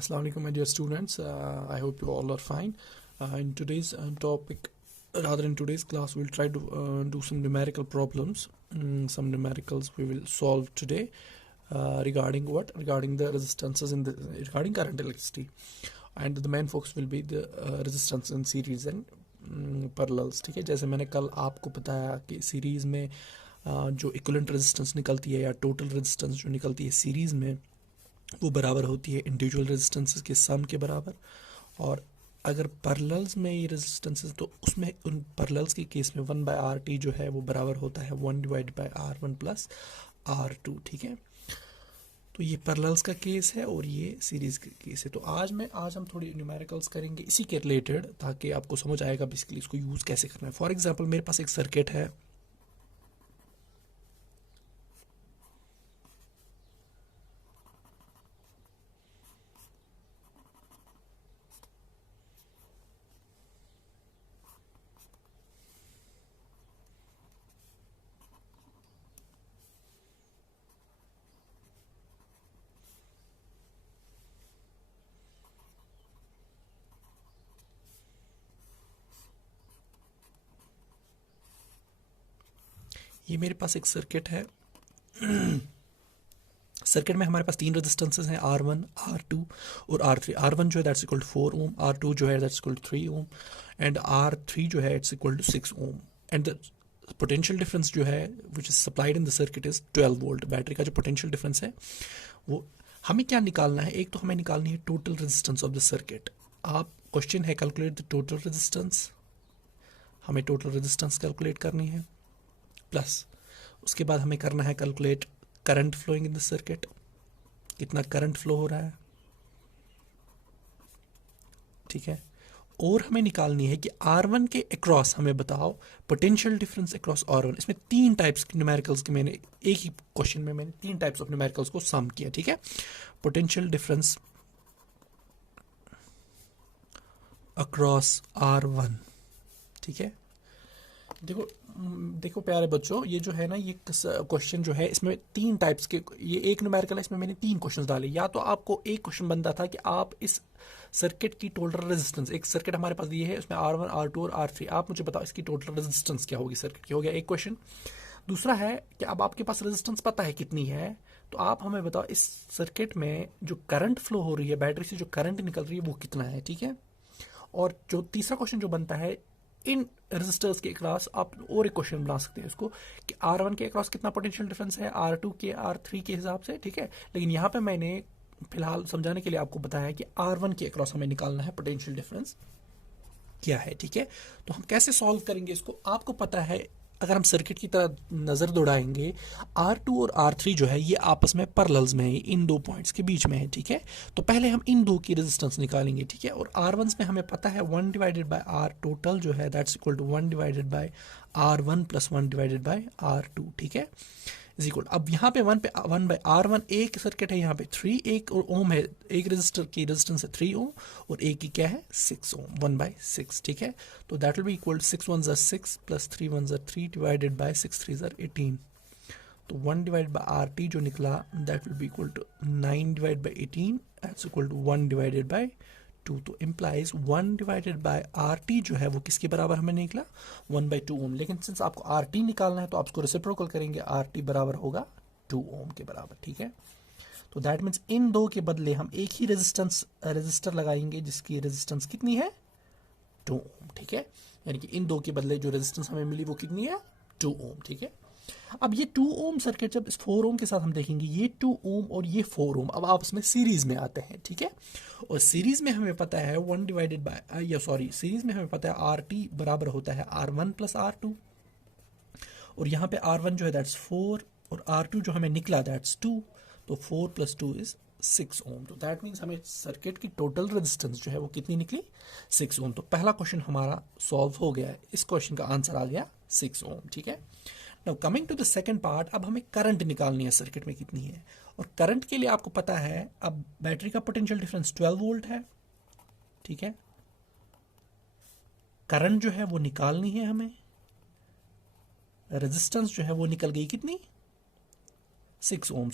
Assalamu alaikum, my dear students. I hope you all are fine. In today's in today's class, we'll try to do some numerical problems. Some numericals we will solve today regarding what? Regarding the resistances regarding current electricity, and the main focus will be the resistance in series and parallels. ठीक है, जैसे मैंने कल आपको बताया कि series में जो इक्विवेलेंट रेजिस्टेंस निकलती है या टोटल रेजिस्टेंस जो निकलती है सीरीज में, वो बराबर होती है इंडिविजुअल रेजिस्टेंसेस के सम के बराबर। और अगर पैरेलल्स में ये रेजिस्टेंसेस, तो उसमें उन पैरेलल्स के केस में 1/RT जो है वो बराबर होता है 1/R1 प्लस R2। ठीक है, तो ये पैरेलल्स का केस है और ये सीरीज का केस है। तो आज हम थोड़ी न्यूमेरिकल्स करेंगे इसी के रिलेटेड, ताकि आपको समझ आएगा बेसिकली इसको यूज़ कैसे करना है। फॉर एग्जांपल, मेरे पास एक सर्किट है, ये मेरे पास एक सर्किट है। सर्किट में हमारे पास तीन रेजिस्टेंसेस हैं, R1, R2 और R3। R1 जो है that's equal to 4 Om, R2 जो है that's equal to 3 ohm and R3 जो है it's equal to 6 ohm. And the potential difference जो है which is supplied in the circuit is 12 volt. Battery का जो पोटेंशियल डिफरेंस है वो हमें क्या निकालना है? एक तो हमें निकालनी है total resistance of the circuit. आप क्वेश्चन है कैलकुलेट द टोटल रेजिस्टेंस, हमें टोटल रेजिस्टेंस कैलकुलेट करनी है, प्लस उसके बाद हमें करना है calculate current flowing in the circuit, कितना करंट फ्लो हो रहा है। ठीक है, और हमें निकालनी है कि R1 के अक्रॉस हमें बताओ पोटेंशियल डिफरेंस अक्रॉस R1। इसमें तीन टाइप्स के न्यूमेरिकल्स के मैंने एक ही क्वेश्चन में मैंने तीन टाइप्स ऑफ न्यूमेरिकल्स को सम किया। ठीक है, पोटेंशियल डिफरेंस अक्रॉस R1। ठीक है, देखो प्यारे बच्चों, ये जो है ना, ये क्वेश्चन जो है इसमें तीन टाइप्स के, ये एक न्यूमेरिकल है, इसमें मैंने तीन क्वेश्चंस डाले। या तो आपको एक क्वेश्चन बनता था कि आप इस सर्किट की टोटल रेजिस्टेंस, एक सर्किट हमारे पास दिए है उसमें R1, R2 और R3, आप मुझे बताओ इसकी टोटल रेजिस्टेंस क्या होगी सर्किट की, हो गया एक क्वेश्चन। दूसरा है कि अब आपके पास रेजिस्टेंस पता है कितनी है, तो आप हमें बताओ इस सर्किट में जो करंट फ्लो हो रही है, बैटरी से जो करंट निकल रही है वो कितना है। ठीक है, और जो तीसरा क्वेश्चन जो बनता है, इन रेजिस्टर्स के अक्रॉस आप और एक क्वेश्चन बना सकते हैं इसको कि R1 के अक्रॉस कितना पोटेंशियल डिफरेंस है R2 के R3 के हिसाब से। ठीक है, लेकिन यहाँ पे मैंने फिलहाल समझाने के लिए आपको बताया कि R1 के अक्रॉस हमें निकालना है पोटेंशियल डिफरेंस क्या है। ठीक है, तो हम कैसे सॉल्व करेंगे इसको, आपको पता है। अगर हम सर्किट की तरह नज़र दौड़ाएंगे, R2 और R3 जो है ये आपस में पैरेलल्स में है, इन दो पॉइंट्स के बीच में है। ठीक है, तो पहले हम इन दो की रेजिस्टेंस निकालेंगे। ठीक है, और R1 में हमें पता है 1/R टोटल जो है that's equal to 1/R1 plus 1/R2। ठीक है, इज इक्वल, अब यहाँ पे 1/R1 एक सर्किट है, यहाँ पे 3 एक और ओम है, एक रेजिस्टर की रेजिस्टेंस है 3 ओम और एक की क्या है 6 ओम, 1/6। ठीक है, तो that will be equal 6 1 6 plus 3 1 3 divided by 6 3 18। तो 1/RT जो निकला that will be equal to 9/18 that's equal to 1/2। तो इम्प्लाइज 1/RT जो है वो किसके बराबर हमें निकला 1/2 ओम। लेकिन सिंस आपको RT निकालना है तो आप उसको रेसिप्रोकल करेंगे, RT बराबर होगा 2 ओम के बराबर। ठीक है, तो दैट मीन्स इन दो के बदले हम एक ही रेजिस्टर लगाएंगे जिसकी रेजिस्टेंस कितनी है 2 ओम। ठीक है, यानी कि इन दो के बदले जो रेजिस्टेंस हमें मिली वो कितनी है 2 ओम। ठीक है, अब ये 2 ओम सर्किट जब इस 4 ओम के साथ हम देखेंगे, ये 2 ओम और ये 4 ओम अब आपस में सीरीज में आते हैं। ठीक है, और सीरीज में हमें पता है सीरीज में हमें पता है RT बराबर होता है R1 प्लस R2, और यहाँ पे R1 जो है दैट्स 4 और R2 जो हमें निकला दैट्स 2, तो 4 प्लस 2 इज 6 ओम। तो दैट मीन्स हमें सर्किट की टोटल रेजिस्टेंस जो है वो कितनी निकली 6 ओम। तो पहला क्वेश्चन हमारा सॉल्व हो गया है, इस क्वेश्चन का आंसर आ गया 6 ओम। ठीक है, now coming to the second part, अब हमें करंट निकालनी है सर्किट में कितनी है, और करंट के लिए आपको पता है अब बैटरी का पोटेंशियल डिफरेंस 12 वोल्ट है। ठीक है, करंट जो है वो निकालनी है हमें, रेजिस्टेंस जो है वो निकल गई कितनी 6 ओम,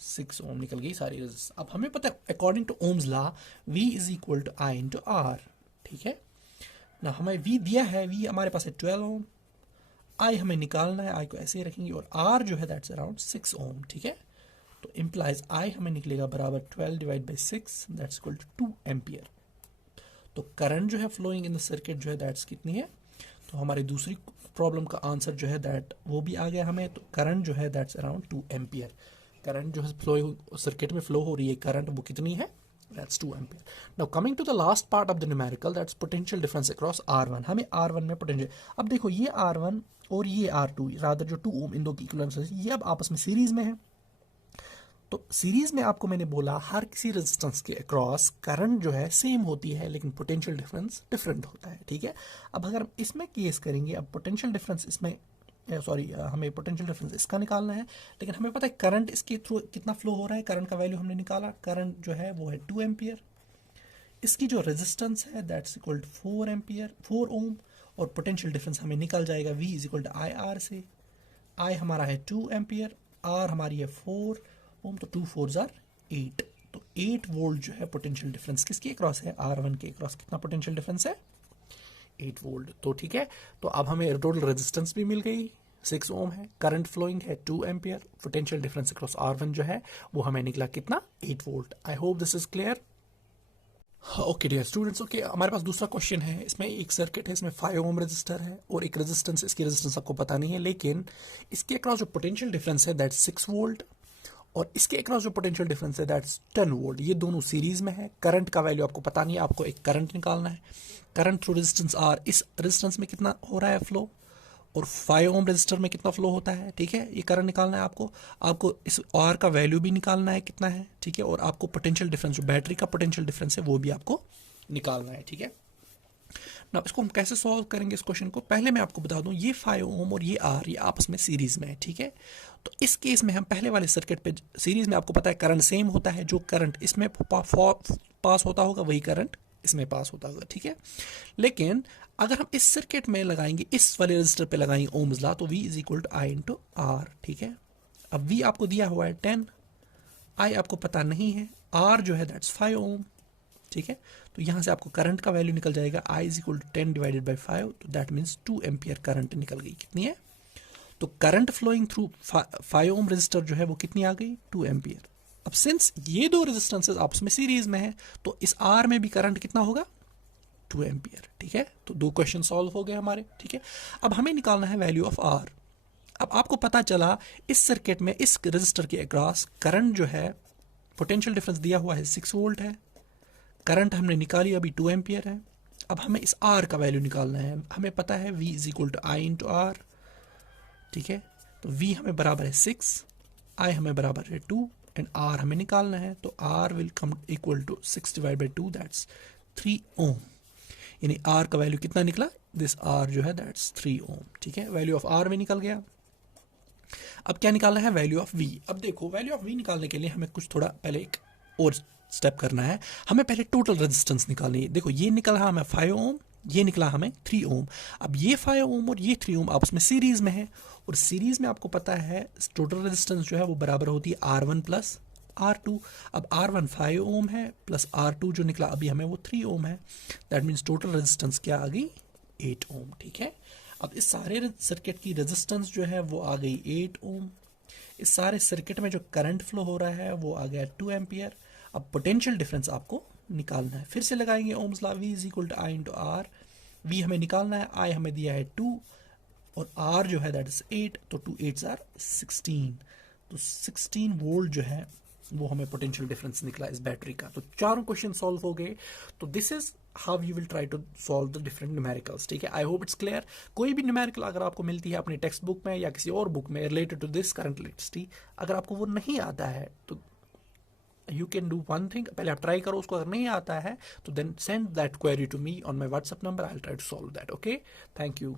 6 ओम निकल गई सारी रेजिस्टेंस। अब हमें पता है according to ohm's law V is equal to I into R, ठीक है ना। हमें V दिया है, V हमारे पास है 12 ओम, I हमें निकालना है, I को ऐसे ही रखेंगे, और R जो है दैट्स अराउंड 6 ओम, ठीक है। तो इम्प्लाइज I हमें निकलेगा बराबर 12 divide by 6 that's equal to 2 ampere. तो करंट जो है फ्लोइंग इन द सर्किट जो है दैट्स कितनी है, तो हमारी दूसरी प्रॉब्लम का आंसर जो है दैट वो भी आ गया हमें। तो करंट जो है दैट्स अराउंड 2 एम्पियर। करंट जो है फ्लो सर्किट में फ्लो हो रही है करंट, वो कितनी है, that's 2 ampere. Now coming to the last part of the numerical that's potential difference across R1। हमें R1 में पोटेंशियल, अब देखो ये R1 और ये R2 रादर जो 2 ओम इन दो की इक्विवेलेंस है, ये अब आपस में सीरीज में है। तो सीरीज में आपको मैंने बोला हर किसी रेजिस्टेंस के अक्रॉस करंट जो है सेम होती है लेकिन पोटेंशियल डिफरेंस डिफरेंट होता है, ठीक है। अब अगर हम इसमें केस करेंगे, अब पोटेंशियल डिफरेंस इसमें हमें पोटेंशियल डिफरेंस इसका निकालना है, लेकिन हमें पता है करंट इसके थ्रू कितना फ्लो हो रहा है, करंट का वैल्यू हमने निकाला, करंट जो है वो है 2 एम्पियर। इसकी जो रेजिस्टेंस है that's equal to 4 ampere 4 ohm, और पोटेंशियल डिफरेंस हमें निकल जाएगा V is equal to I R से। I हमारा है 2 एम्पियर, R हमारी है 4 ओम, तो 2 4 जार 8, तो 8 वोल्ट जो है पोटेंशियल डिफरेंस किसके अक्रॉस है, R1 के अक्रॉस कितना पोटेंशियल डिफरेंस है, 8 वोल्ट। तो ठीक है, तो अब हमें टोटल रेजिस्टेंस भी मिल गई 6 ओम है, करंट फ्लोइंग है 2 ampere, potential difference across R1 जो है वो हमें निकला कितना, 8 volt. I hope this is clear. Okay dear students, okay हमारे पास दूसरा क्वेश्चन है। इसमें एक सर्किट है, इसमें 5 ओम रेजिस्टर है और एक रेजिस्टेंस, इसकी रेजिस्टेंस आपको पता नहीं है, लेकिन इसके अक्रॉस जो पोटेंशियल डिफरेंस है दैट्स 6 वोल्ट, और इसके अक्रॉस जो पोटेंशियल डिफरेंस है दैट्स 10 वोल्ट। ये दोनों सीरीज में है। करंट का वैल्यू आपको पता नहीं है, आपको एक करंट निकालना है। करंट थ्रू रेजिस्टेंस R, इस रेजिस्टेंस में कितना हो रहा है फ्लो, और 5 ओम रेजिस्टर में कितना फ्लो होता है, ठीक है। ये करंट निकालना है आपको इस R का वैल्यू भी निकालना है कितना है, ठीक है, और आपको पोटेंशियल डिफरेंस जो बैटरी का पोटेंशियल डिफरेंस है वो भी आपको निकालना है, ठीक है ना। इसको हम कैसे सॉल्व करेंगे इस क्वेश्चन को, पहले मैं आपको बता दूं ये 5 ओम और ये R ये आपस में सीरीज में है, ठीक है। तो इस केस में हम पहले वाले सर्किट पे सीरीज में आपको पता है करंट सेम होता है, जो करंट इसमें पास होता होगा वही करंट इसमें पास होता होगा, ठीक है। लेकिन अगर हम इस सर्किट में लगाएंगे, इस वाले रजिस्टर पे लगाएंगे ओम्स लॉ, तो V is equal to I into R, ठीक है। अब V आपको दिया हुआ है 10, I आपको पता नहीं है, R जो है दैट्स 5 ओम, ठीक है। तो यहाँ से आपको करंट का वैल्यू निकल जाएगा I is equal to 10 divided by 5, तो दैट मीन्स 2 एम्पियर करंट निकल गई। कितनी है, तो current flowing through 5 ohm resistor जो है वो कितनी आ गई, 2 एम्पियर। अब सिंस ये दो रेजिस्टेंसेस आपस में सीरीज में है, तो इस R में भी करंट कितना होगा, 2 एम्पियर, ठीक है। तो दो क्वेश्चन सॉल्व हो गए हमारे, ठीक है। अब हमें निकालना है वैल्यू ऑफ R। अब आपको पता चला इस सर्किट में इस रजिस्टर के अक्रॉस करंट जो है पोटेंशियल डिफरेंस दिया हुआ है 6 वोल्ट है, करंट हमने निकाली अभी 2 एम्पियर है। अब हमें इस R का वैल्यू निकालना है। हमें पता है V is equal to I into R, ठीक है। तो V हमें बराबर है 6, I हमें बराबर है 2 एंड R हमें निकालना है, तो R will come equal to 6 divide by 2 that's 3 ohm, यानी R का वैल्यू कितना निकला, दिस R जो है दैट्स 3 ओम, ठीक है। वैल्यू ऑफ R में निकल गया। अब क्या निकालना है, वैल्यू ऑफ V। अब देखो वैल्यू ऑफ V निकालने के लिए हमें कुछ थोड़ा पहले एक और स्टेप करना है। हमें पहले टोटल रेजिस्टेंस निकालनी है। देखो ये निकला हमें 5 ओम, ये निकला हमें 3 ओम। अब ये 5 ओम और ये 3 ओम आपस में सीरीज में है, और सीरीज में आपको पता है टोटल रेजिस्टेंस जो है वो बराबर होती है R1 प्लस R2। अब R1 5 ओम है प्लस R2 जो निकला अभी हमें वो 3 ओम है, दैट मीन्स टोटल रेजिस्टेंस क्या आ गई, 8 ओम, ठीक है। अब इस सारे सर्किट की रेजिस्टेंस जो है वो आ गई 8 ओम। इस सारे सर्किट में जो करंट फ्लो हो रहा है वो आ गया 2 एम्पियर। अब पोटेंशियल डिफरेंस आपको निकालना है, फिर से लगाएंगे ohm's law, V is equal to I into R. V हमें निकालना है, I हमें दिया है 2 और R जो है दैट इज 8, तो 2 8 आर 16, तो 16 वोल्ट जो है वो हमें पोटेंशियल डिफरेंस निकला इस बैटरी का। तो चारों क्वेश्चन सॉल्व हो गए। तो this is how you will try to solve the different numericals, ठीक है। I hope it's clear. कोई भी न्यूमेरिकल अगर आपको मिलती है अपनी टेक्स्ट बुक में या किसी और बुक में related to this current electricity, अगर आपको वो नहीं आता है तो you can do one thing, पहले आप ट्राई करो उसको, अगर नहीं आता है तो then send that query to me on my WhatsApp number, I will try to solve that, okay. Thank you.